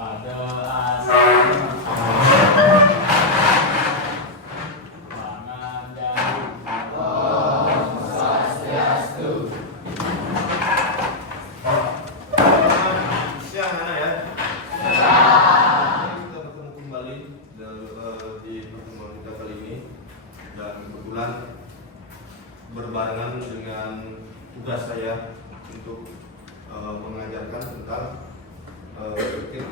Pada asal pangan jagung. Om Swastiastu. Siang anak ya. Kita bertemu kembali di pertemuan kita kali ini, dan kebetulan berbarengan dengan tugas saya untuk mengajarkan tentang berpikir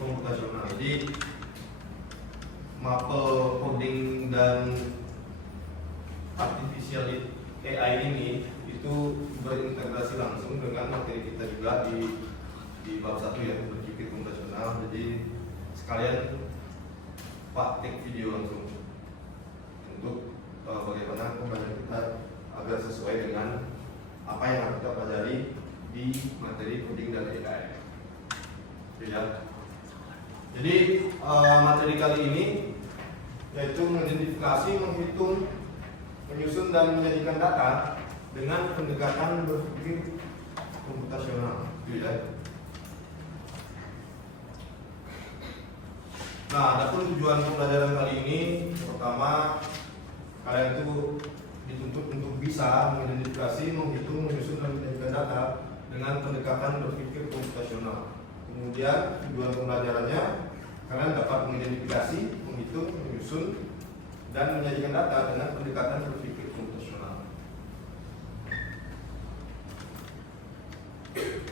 komputasional. Jadi mapel coding dan artificial AI ini itu berintegrasi langsung dengan materi kita juga di bab 1 ya, berpikir komputasional. Jadi sekalian praktik video langsung untuk bagaimana pembelajaran kita agar sesuai dengan apa yang akan kita pelajari di materi coding dan AI. Ya. Jadi materi kali ini yaitu mengidentifikasi, menghitung, menyusun dan menyajikan data dengan pendekatan berpikir komputasional. Ya. Nah, adapun tujuan pembelajaran kali ini, pertama, kalian itu dituntut untuk bisa mengidentifikasi, menghitung, menyusun dan menyajikan data dengan pendekatan berpikir komputasional. Kemudian tujuan pembelajarannya, kalian dapat mengidentifikasi, menghitung, menyusun, dan menyajikan data dengan pendekatan berpikir komputasional.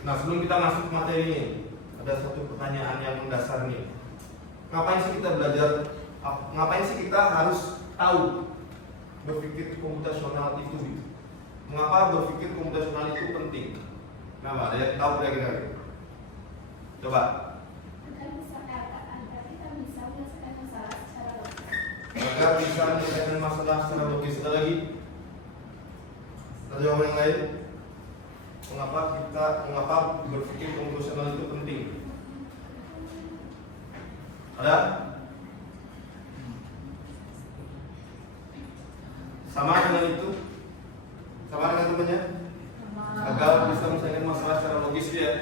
Nah, sebelum kita masuk ke materi ini, ada satu pertanyaan yang mendasar nih. Ngapain sih kita belajar? Ngapain sih kita harus tahu berpikir komputasional itu? Mengapa berpikir komputasional itu penting? Nah, ada yang tahu kira-kira? Coba. Agar bisa menyelesaikan masalah secara logis. Ada lagi? Ada jawaban yang lain? Mengapa berpikir komputasional itu penting? Ada? Sama dengan itu? Sama dengan temannya? Agar bisa menyelesaikan masalah secara logis ya?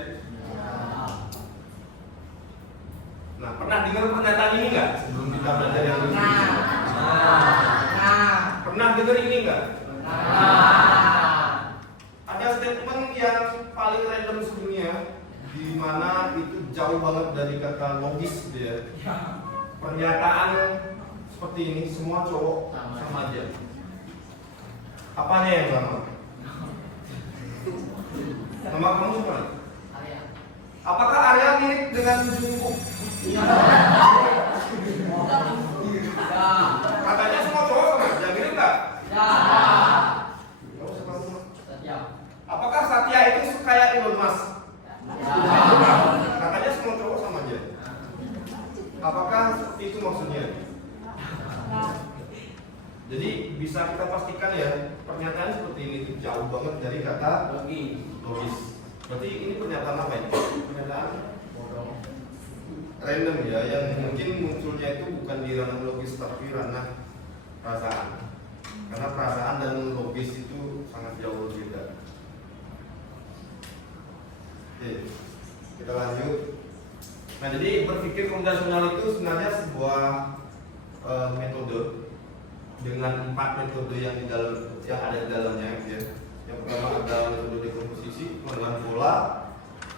Nah, pernah dengar pernyataan ini nggak sebelum kita belajar yang ini? Pernah dengar ini nggak? Ada statement yang paling random sedunia, di mana itu jauh banget dari kata logis dia. Pernyataan seperti ini, semua cowok sama aja. Apanya yang sama? Nama kamu siapa? Apakah Arya mirip dengan Jungkook? Katanya semua cowok sama aja, mirip nggak? Apakah Satya itu kayak Elon Musk? Katanya semua cowok sama aja. Apakah itu maksudnya? Jadi bisa kita pastikan ya, pernyataan seperti ini itu jauh banget dari kata logis. Berarti ini pernyataan apa ini? Pernyataan random ya, yang mungkin munculnya itu bukan di ranah logis tapi ranah perasaan. Karena perasaan dan logis itu sangat jauh berbeda. Oke, kita lanjut. Nah, jadi berpikir komputasional itu sebenarnya sebuah metode dengan 4 metode yang ada di dalamnya, ya. Yang pertama ada metode dekomposisi, pengenalan pola,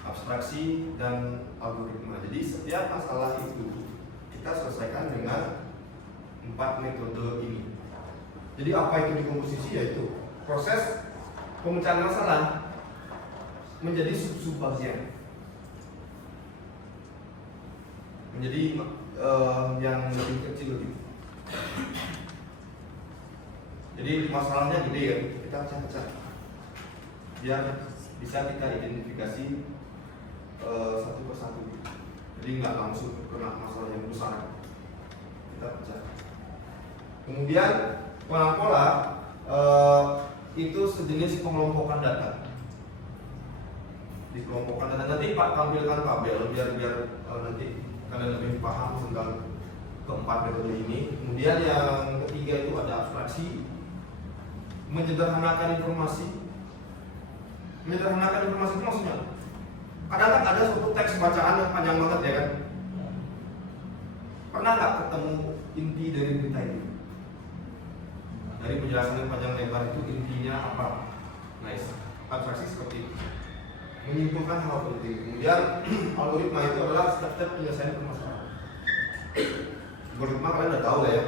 abstraksi, dan algoritma. Jadi setiap masalah itu kita selesaikan dengan 4 metode ini. Jadi apa itu dekomposisi? Yaitu proses pemecahan masalah menjadi sub-sub bagian, menjadi yang lebih kecil lebih. Jadi masalahnya gede ya, kita pecah-pecah biar bisa kita identifikasi satu persatu. Jadi nggak langsung kena masalah yang besar, kita pecah. Kemudian pengenalan pola itu sejenis pengelompokan data. Dikelompokkan data, nanti Pak tampilkan tabel biar nanti kalian lebih paham tentang keempat metode ini. Kemudian yang ketiga itu ada abstraksi, menyederhanakan informasi. Menyederhanakan informasi itu maksudnya Kadang kan ada suatu teks bacaan yang panjang banget ya kan. Pernah nggak ketemu inti dari berita ini? Dari penjelasan yang panjang lebar itu intinya apa? Nice. Abstraksi seperti itu. Menyimpulkan hal penting. Kemudian algoritma itu adalah step-step penyelesaian permasalahan. Algoritma kalian udah tahu lah ya.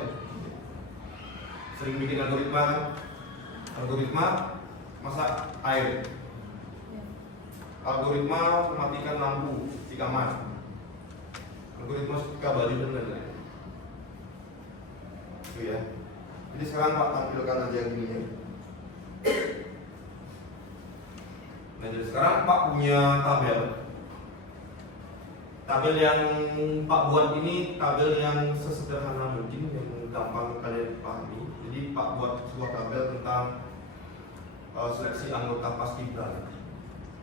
Sering bikin algoritma kan? Algoritma masak air. Algoritma mematikan lampu di kamar. Algoritma setrika Bali dan lain-lain. Itu ya. Jadi sekarang Pak tampilkan aja gini ya. Nah jadi sekarang Pak punya tabel. Tabel yang Pak buat ini tabel yang sesederhana mungkin, yang gampang kalian pahami. Jadi Pak buat sebuah tabel tentang seleksi anggota Paskibra.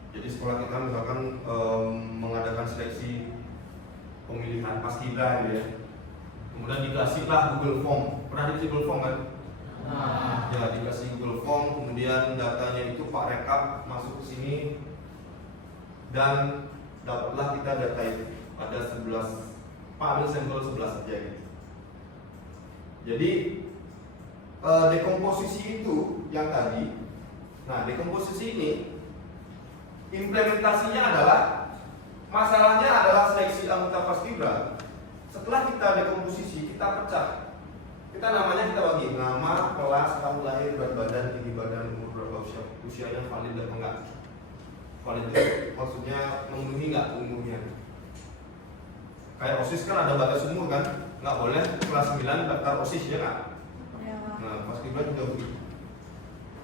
Jadi sekolah kita misalkan mengadakan seleksi pemilihan Paskibra gitu ya. Kemudian dikasihlah Google Form. Pernah dikasih Google Form kan? Ya, dikasih Google Form, kemudian datanya itu Pak rekap masuk ke sini dan dapatlah kita data itu. Ada 11, Pak ambil sampel 11 saja gitu. Jadi dekomposisi itu yang tadi. Nah, dekomposisi ini implementasinya adalah, masalahnya adalah seleksi anggota Paskibra. Setelah kita dekomposisi, kita pecah. Kita namanya kita bagi nama, kelas, tahun lahir, berat badan, tinggi badan, umur berapa, usianya valid dan enggak. Valid itu maksudnya memenuhi nggak umurnya. Kayak OSIS kan ada batas umur kan, nggak boleh kelas 9 daftar OSIS ya nggak? Nah, Paskibra juga begitu.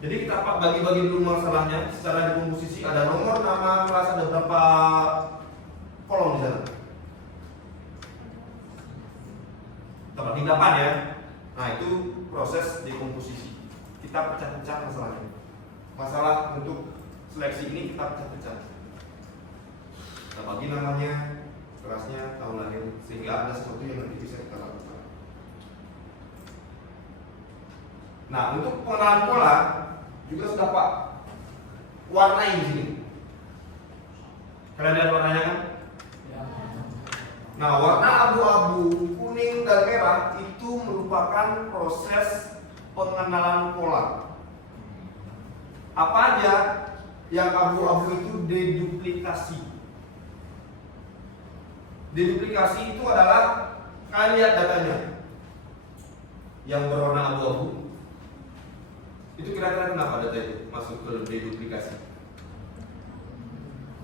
Jadi kita bagi-bagi dulu masalahnya secara dekomposisi. Ada nomor, nama, kelas, ada berapa kolom di sana? Di 8 ya. Nah itu proses dekomposisi. Kita pecah-pecah masalahnya. Masalah untuk seleksi ini kita pecah-pecah. Kita bagi namanya, kelasnya, tahun lahir, sehingga ada sesuatu yang nanti bisa kita lakukan. Nah untuk pengenalan pola juga sudah Pak warnai di sini. Kalian lihat warnanya kan? Nah, warna abu-abu, kuning dan merah itu merupakan proses pengenalan pola. Apa aja yang abu-abu itu deduplikasi. Deduplikasi itu adalah, kalian lihat datanya yang berwarna abu-abu. Itu kira-kira kenapa data itu masuk ke deduplikasi?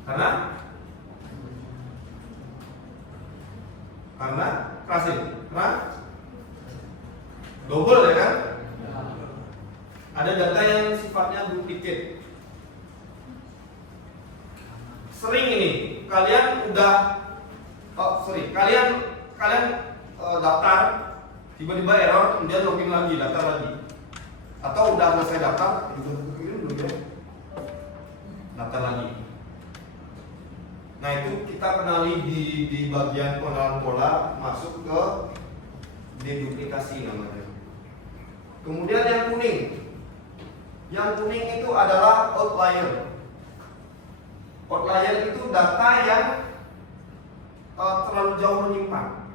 Karena klasik, karena double ya kan? Ada data yang sifatnya duplicate. Sering ini kalian udah, kalian daftar, tiba-tiba error, kemudian login lagi, daftar lagi. Atau udah selesai daftar, belum ya? Daftar lagi. Nah itu kita kenali di bagian pengenalan pola, masuk ke deduplikasi namanya. Kemudian yang kuning. Yang kuning itu adalah outlier. Outlier itu data yang terlalu jauh menyimpang.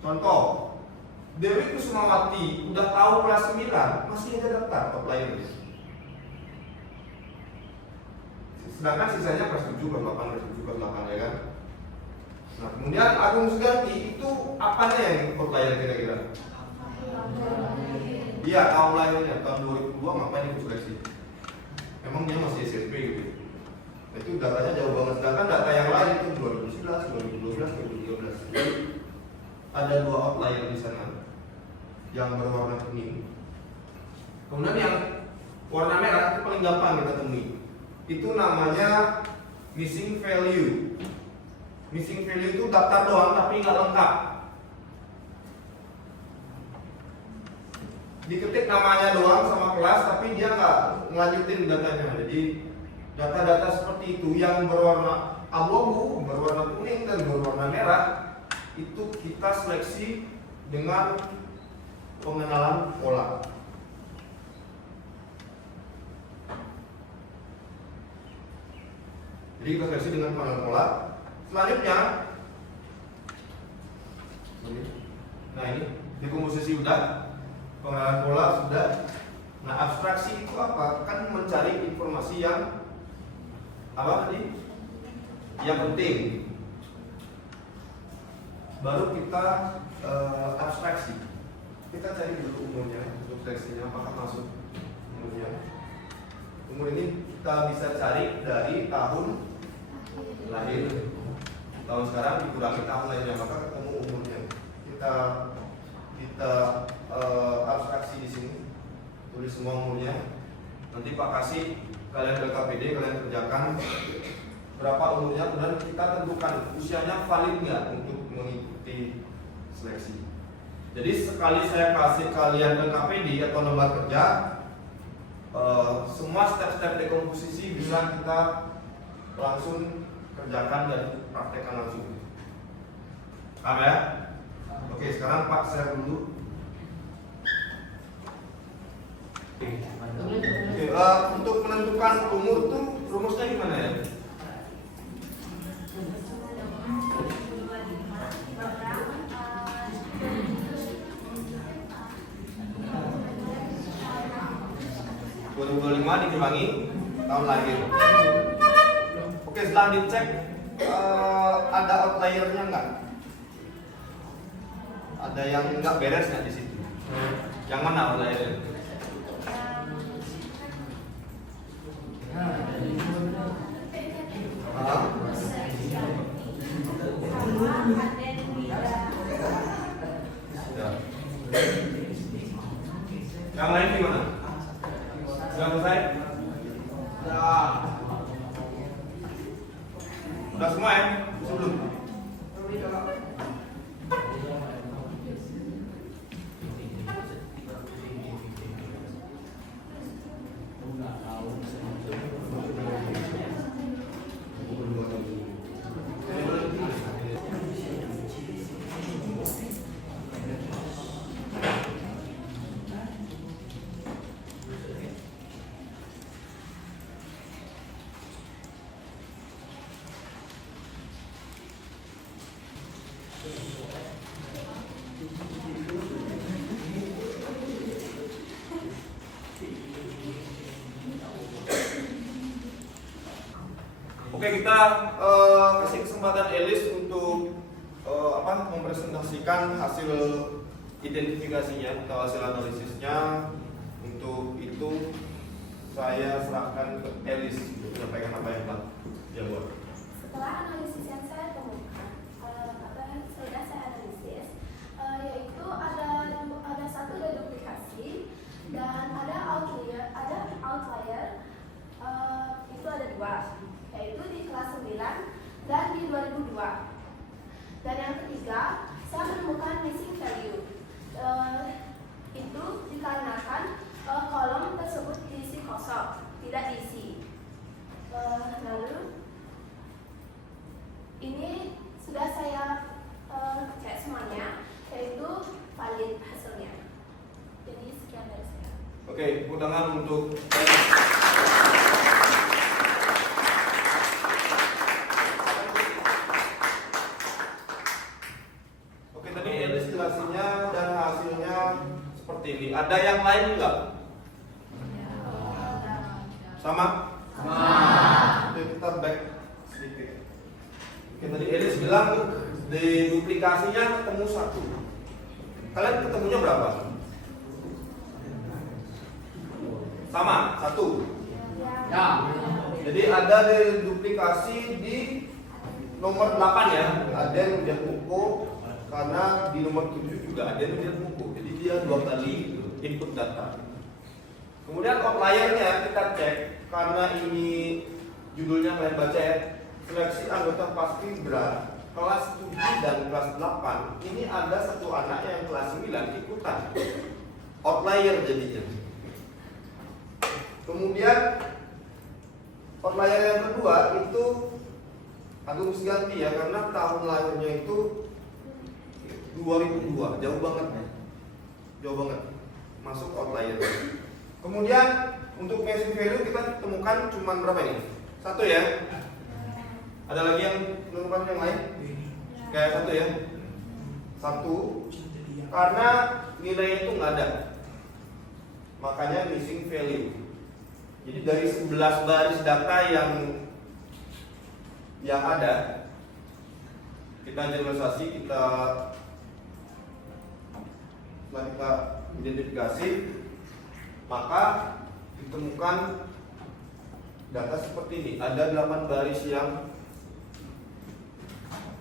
Contoh, Dewi Kusumawati udah tahu kelas 9, masih ada daftar outlier. Sedangkan sisanya kelas 7, kelas 8, kelas 7, kelas 8 ya kan. Nah kemudian Agung Suganti itu apanya yang outlier kira-kira? Iya, tahun lahirnya tahun 2002 ngapain ikut seleksi? Emang dia masih SMP gitu. Nah, itu datanya jauh banget. Sedangkan data yang lain itu 2011, 2012, 2013. Jadi ada 2 outlier di sana yang berwarna kuning. Kemudian yang warna merah itu paling gampang kita temui. Itu namanya missing value. Missing value itu daftar doang tapi nggak lengkap. Diketik namanya doang sama kelas tapi dia nggak ngelanjutin datanya. Jadi data-data seperti itu yang berwarna abu-abu, berwarna kuning dan berwarna merah itu kita seleksi dengan pengenalan pola. Jadi kita seleksi dengan pengenalan pola. Selanjutnya, nah ini dekomposisi udah, pengenalan pola sudah. Nah abstraksi itu apa? Kan mencari informasi yang apa tadi? Yang penting. Baru kita abstraksi. Kita cari dulu umurnya, untuk seleksinya apakah masuk umurnya. Umur ini kita bisa cari dari tahun lahir. Tahun sekarang dikurangi tahun lahirnya, maka ketemu umurnya. Kita abstraksi di sini, tulis semua umurnya. Nanti Pak kasih kalian ke KPD, kalian kerjakan berapa umurnya, kemudian kita tentukan usianya valid nggak untuk mengikuti seleksi. Jadi sekali saya kasih kalian ke KPD atau lembar kerja, semua step-step dekomposisi bisa kita langsung kerjakan dan praktekkan langsung. Paham ya? Oke, sekarang Pak share dulu. Oke, untuk menentukan umur tuh rumusnya gimana ya? Dikurangi tahun lahir. Oke, setelah dicek ada outliernya nggak? Ada yang nggak beres nggak di situ? Yang mana outliernya? Yang lain gimana? Sudah selesai? Udah semua ya? Sebelum? Oke, kita kasih kesempatan Elis untuk mempresentasikan hasil identifikasinya atau hasil analisisnya. Untuk itu saya serahkan ke Elis untuk menyampaikan apa yang telah dia buat. Setelah analisis yang saya temukan, apa yang sudah saya analisis, yaitu ada satu deduplikasi dan ada outlier, itu ada dua, yaitu di kelas 9 dan di 2002. Dan yang ketiga, saya menemukan missing value. Itu dikarenakan kolom tersebut diisi kosong, tidak diisi. Lalu ini sudah saya cek semuanya, yaitu valid hasilnya. Jadi sekian dari saya. Oke, tepuk tangan untuk Oke, tadi Elis jelasinnya dan hasilnya seperti ini. Ada yang lain enggak? Sama? Oke, kita back sedikit. Oke, tadi Elis bilang di duplikasinya ketemu satu. Kalian ketemunya berapa? Sama, satu. Ya. Jadi ada dari duplikasi di nomor 8 ya. Ada yang udah pukul karena di nomor 7 juga ada yang udah pukul. Jadi dia 2 kali input data. Kemudian outliernya kita cek karena ini judulnya kalian baca ya. Seleksi anggota paskibra kelas 7 dan kelas 8. Ini ada satu anak yang kelas 9 ikutan. Outlier jadinya. Kemudian outlier yang kedua itu aku mesti ganti ya karena tahun lahirnya itu 2002, jauh banget ya. Jauh banget. Masuk outlier. Kemudian untuk missing value kita temukan cuma berapa ini? Satu ya. Ada lagi yang menemukan yang lain? Kayak satu ya. Satu, karena nilainya itu nggak ada, makanya missing value. Jadi dari 11 baris data yang ada, kita generalisasi, setelah kita identifikasi, maka ditemukan data seperti ini. Ada 8 baris yang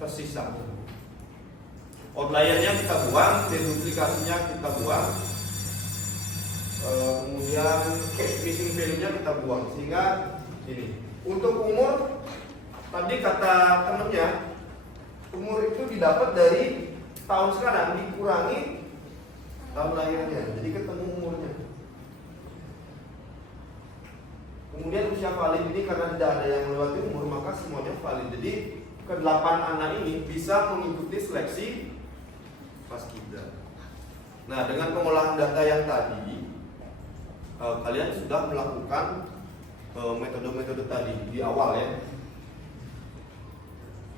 tersisa. Outliernya kita buang, deduplikasinya kita buang, kemudian missing value-nya kita buang. Sehingga ini untuk umur, tadi kata temennya, umur itu didapat dari tahun sekarang dikurangi tahun lahirnya, jadi ketemu umurnya. Kemudian usia valid ini karena tidak ada yang melewati umur, maka semuanya valid. Jadi ke-8 anak ini bisa mengikuti seleksi paskibra. Nah, dengan pengolahan data yang tadi, kalian sudah melakukan metode-metode tadi di awal ya.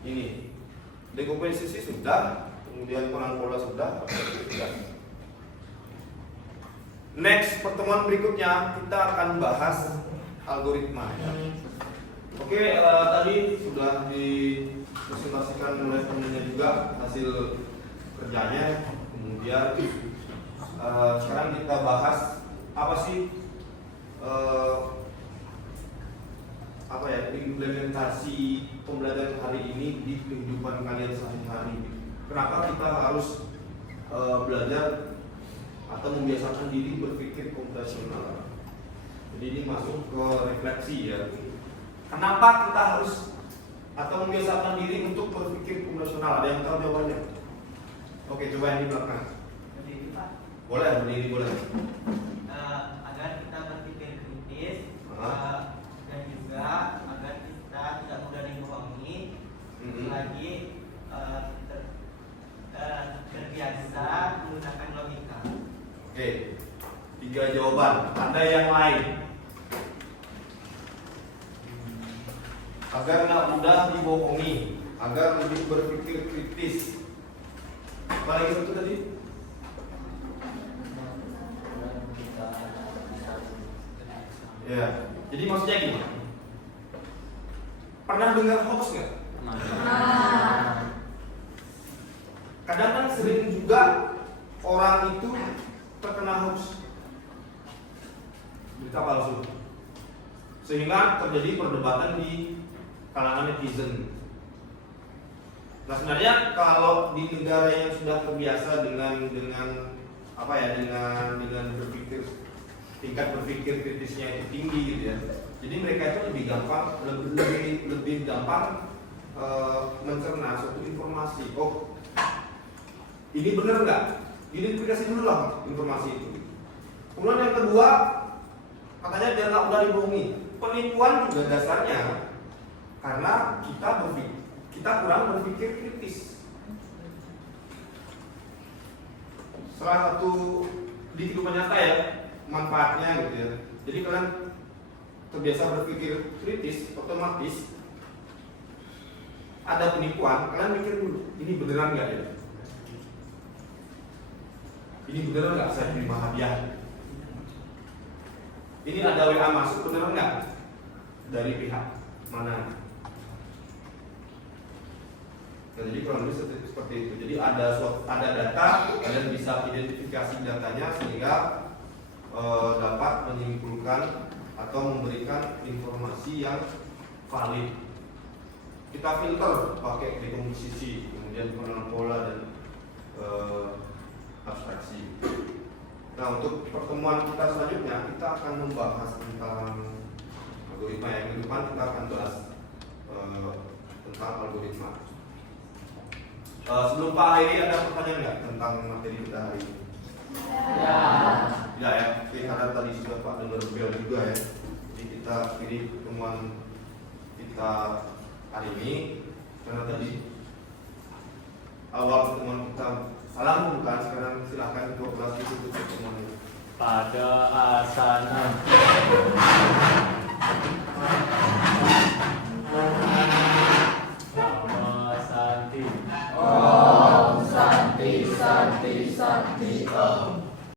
Ini dekomposisi sudah, kemudian peran pola sudah. Next, pertemuan berikutnya kita akan bahas algoritma. Oke, tadi sudah dipresentasikan oleh temennya juga hasil kerjanya. Kemudian sekarang kita bahas apa sih implementasi pembelajaran hari ini di kehidupan kalian sehari-hari. Kenapa kita harus belajar atau membiasakan diri berpikir komputasional? Jadi ini masuk ke refleksi ya. Kenapa kita harus atau membiasakan diri untuk berpikir komputasional? Ada yang tahu jawabannya? Oke, coba yang di belakang. Berdiri, Pak. Boleh, berdiri boleh. Agar kita berpikir kritis, dan juga agar kita tidak mudah dibohongi, lagi terbiasa menggunakan logika. Oke, 3 jawaban. Ada yang lain? Agar nggak mudah dibohongi, agar lebih berpikir kritis. Apa lagi itu tadi? Ya, jadi maksudnya gini. Pernah dengar hoax nggak? Kadang kan sering juga orang itu terkena hoax, berita palsu, sehingga terjadi perdebatan di kalangan netizen. Nah, sebenarnya kalau di negara yang sudah terbiasa dengan berpikir, tingkat berpikir kritisnya itu tinggi gitu ya. Jadi mereka itu lebih gampang mencerna suatu informasi. Oh, ini benar nggak? Identifikasi dulu lah informasi itu. Kemudian yang kedua, katanya biar nggak mudah dibohongi. Penipuan juga dasarnya karena kita kurang berpikir kritis. Salah satu di kehidupan nyata ya, manfaatnya gitu ya. Jadi kalian terbiasa berpikir kritis, otomatis ada penipuan, kalian mikir dulu, ini beneran nggak ya? Ini beneran nggak saya terima hadiah? Ini ada WA masuk, beneran nggak? Dari pihak mana? Nah, jadi kurang lebih seperti itu. Jadi ada data, kalian bisa identifikasi datanya sehingga dapat menyimpulkan atau memberikan informasi yang valid. Kita filter pakai dekomposisi, kemudian pengenalan pola dan abstraksi. Nah, untuk pertemuan kita selanjutnya kita akan membahas tentang algoritma. Yang ke depan kita akan bahas tentang algoritma. Sebelum Pak Hairi, ada pertanyaan nggak tentang materi kita hari ini? Ya. Oke, karena tadi sudah Pak dengar bel juga ya. Jadi kita akhiri pertemuan kita hari ini. Karena tadi awal pertemuan kita salam bukan, sekarang silakan untuk kelas itu pertemuan ini. Pada asana. Santi Santi Om.